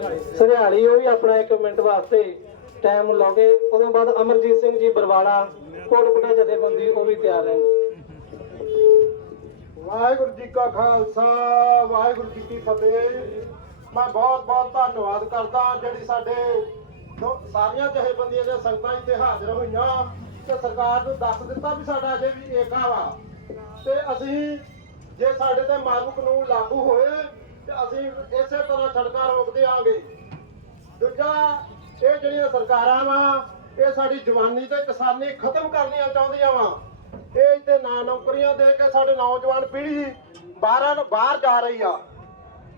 ਸਰਿਆਲੀ ਉਹ ਵੀ ਆਪਣਾ ਇੱਕ ਮਿੰਟ ਵਾਸਤੇ ਟਾਈਮ ਲਾਓਗੇ ਉਦੋਂ ਬਾਅਦ ਅਮਰਜੀਤ ਸਿੰਘ ਜੀ ਬਰਵਾਲਾ ਕੋਟਪੁਰਾ ਜਥੇਬੰਦੀ, ਉਹ ਵੀ ਤਿਆਰ ਰਹਿਣਗੇ ਵਾਹਿਗੁਰੂ ਜੀ ਕਾ ਖਾਲਸਾ, ਵਾਹਿਗੁਰੂ ਜੀ ਕੀ ਫਤਿਹ। ਮੈਂ ਬਹੁਤ ਬਹੁਤ ਧੰਨਵਾਦ ਕਰਦਾ ਜਿਹੜੀ ਸਾਡੇ ਸਾਰੀਆਂ ਜਥੇਬੰਦੀਆਂ ਦੇ ਸੰਗਤਾਂ ਇੱਥੇ ਹਾਜ਼ਰ ਹੋਈਆਂ ਤੇ ਸਰਕਾਰ ਨੂੰ ਦੱਸ ਦਿੱਤਾ ਵੀ ਸਾਡਾ ਅਜੇ ਵੀ ਏਕਾ ਵਾ। ਤੇ ਅਸੀਂ ਜੇ ਸਾਡੇ ਤੇ ਮਾਰੂ ਕਾਨੂੰਨ ਲਾਗੂ ਹੋਏ ਅਸੀਂ ਇਸੇ ਤਰ੍ਹਾਂ ਸੜਕਾਂ ਰੋਕਦੇ ਦਿਆਂਗੇ ਦੂਜਾ, ਇਹ ਜਿਹੜੀਆਂ ਸਰਕਾਰਾਂ ਵਾ, ਇਹ ਸਾਡੀ ਜਵਾਨੀ ਤੇ ਕਿਸਾਨੀ ਖਤਮ ਕਰਨੀਆਂ ਚਾਹੁੰਦੀਆਂ ਵਾ। ਇਹ ਇੱਥੇ ਨਾ ਨੌਕਰੀਆਂ ਦੇ ਕੇ ਸਾਡੇ ਨੌਜਵਾਨ ਪੀੜ੍ਹੀ ਬਾਹਰਾਂ ਨੂੰ ਬਾਹਰ ਜਾ ਰਹੀ ਆ।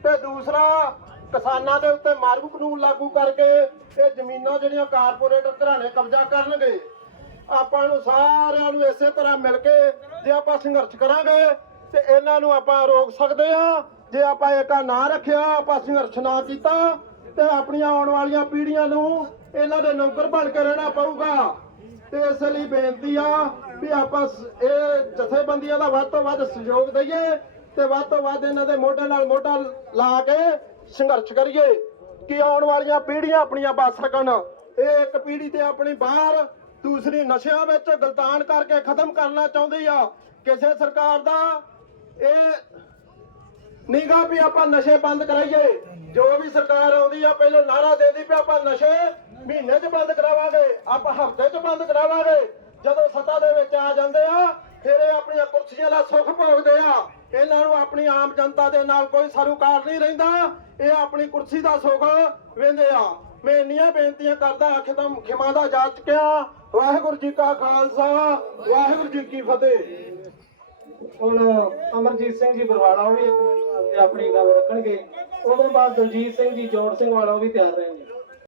ਤੇ ਦੂਸਰਾ, ਕਿਸਾਨਾਂ ਦੇ ਉੱਤੇ ਮਾਰੂ ਕਾਨੂੰਨ ਲਾਗੂ ਕਰਕੇ ਇਹ ਜ਼ਮੀਨਾਂ ਜਿਹੜੀਆਂ ਕਾਰਪੋਰੇਟ ਘਰਾਣੇ ਕਬਜ਼ਾ ਕਰਨਗੇ, ਆਪਾਂ ਨੂੰ ਸਾਰਿਆਂ ਨੂੰ ਇਸੇ ਤਰ੍ਹਾਂ ਮਿਲ ਕੇ ਜੇ ਆਪਾਂ ਸੰਘਰਸ਼ ਕਰਾਂਗੇ, ਤੇ ਇਹਨਾਂ ਨੂੰ ਆਪਾਂ ਰੋਕ ਸਕਦੇ ਆ। ਜੇ ਆਪਾਂ ਏਕਾ ਨਾ ਰੱਖਿਆ, ਆਪਾਂ ਸੰਘਰਸ਼ ਨਾ ਕੀਤਾ, ਤੇ ਆਪਣੀਆਂ ਆਉਣ ਵਾਲੀਆਂ ਪੀੜ੍ਹੀਆਂ ਨੂੰ ਇਹਨਾਂ ਦੇ ਨੌਕਰ ਬਣ ਕੇ ਰਹਿਣਾ ਪਊਗਾ। ਤੇ ਇਸ ਲਈ ਬੇਨਤੀ ਆ ਵੀ ਆਪਾਂ ਇਹ ਜਥੇਬੰਦੀਆਂ ਦਾ ਵੱਧ ਤੋਂ ਵੱਧ ਸਹਿਯੋਗ ਦਈਏ ਤੇ ਵੱਧ ਤੋਂ ਵੱਧ ਇਹਨਾਂ ਦੇ ਮੋਢੇ ਨਾਲ ਮੋਢਾ ਲਾ ਕੇ ਸੰਘਰਸ਼ ਕਰੀਏ ਕਿ ਆਉਣ ਵਾਲੀਆਂ ਪੀੜ੍ਹੀਆਂ ਆਪਣੀਆਂ ਬਚ ਸਕਣ। ਇਹ ਇੱਕ ਪੀੜ੍ਹੀ ਤੇ ਆਪਣੀ ਬਾਹਰ, ਦੂਸਰੀ ਨਸ਼ਿਆਂ ਵਿੱਚ ਗਲਤਾਨ ਕਰਕੇ ਖਤਮ ਕਰਨਾ ਚਾਹੁੰਦੀ ਆ। ਕਿਸੇ ਸਰਕਾਰ ਦਾ ਇਹ ਨਿਗਾ ਵੀ ਆਪਾਂ ਨਸ਼ੇ ਬੰਦ ਕਰਾਈਏ। ਜੋ ਵੀ ਸਰਕਾਰ ਆਉਂਦੀ ਆ, ਪਹਿਲਾਂ ਨਾਰਾ ਦੇਦੀ ਵੀ ਆਪਾਂ ਨਸ਼ੇ ਮਹੀਨੇ 'ਚ ਬੰਦ ਕਰਾਵਾਂਗੇ, ਆਪਾਂ ਹਫ਼ਤੇ 'ਚ ਬੰਦ ਕਰਾਵਾਂਗੇ। ਜਦੋਂ ਸੱਤਾ ਦੇ ਵਿੱਚ ਆ ਜਾਂਦੇ ਆ, ਫਿਰ ਇਹ ਆਪਣੀਆਂ ਕੁਰਸੀਆਂ ਦਾ ਸੁੱਖ ਭੋਗਦੇ ਆ। ਇਹਨਾਂ ਨੂੰ ਆਪਣੀ ਆਮ ਜਨਤਾ ਦੇ ਨਾਲ ਕੋਈ ਸਰੂਕਾਰ ਨਹੀਂ ਰਹਿੰਦਾ। ਇਹ ਆਪਣੀ ਕੁਰਸੀ ਦਾ ਸੁੱਖ ਵੇਂਦੇ ਆ। ਮੈਂ ਇੰਨੀਆਂ ਬੇਨਤੀਆਂ ਕਰਦਾ ਖਤਮ ਖਿਮਾ ਦਾ ਜਾ ਚੁੱਕਿਆ। ਵਾਹਿਗੁਰੂ ਜੀ ਕਾ ਖਾਲਸਾ, ਵਾਹਿਗੁਰੂ ਜੀ ਕੀ ਫਤਿਹ। ਹੁਣ ਅਮਰਜੀਤ ਸਿੰਘ ਜੀ ਬਰਵਾਲਾ ਉਹ ਵੀ ਇੱਕ ਮਿੰਟ ਵਾਸਤੇ ਆਪਣੀ ਗੱਲ ਰੱਖਣਗੇ। ਉਦੋਂ ਬਾਅਦ ਦਲਜੀਤ ਸਿੰਘ ਜੀ ਜੋੜ ਸਿੰਘ ਵਾਲਾ ਉਹ ਵੀ ਤਿਆਰ ਰਹਿਣਗੇ।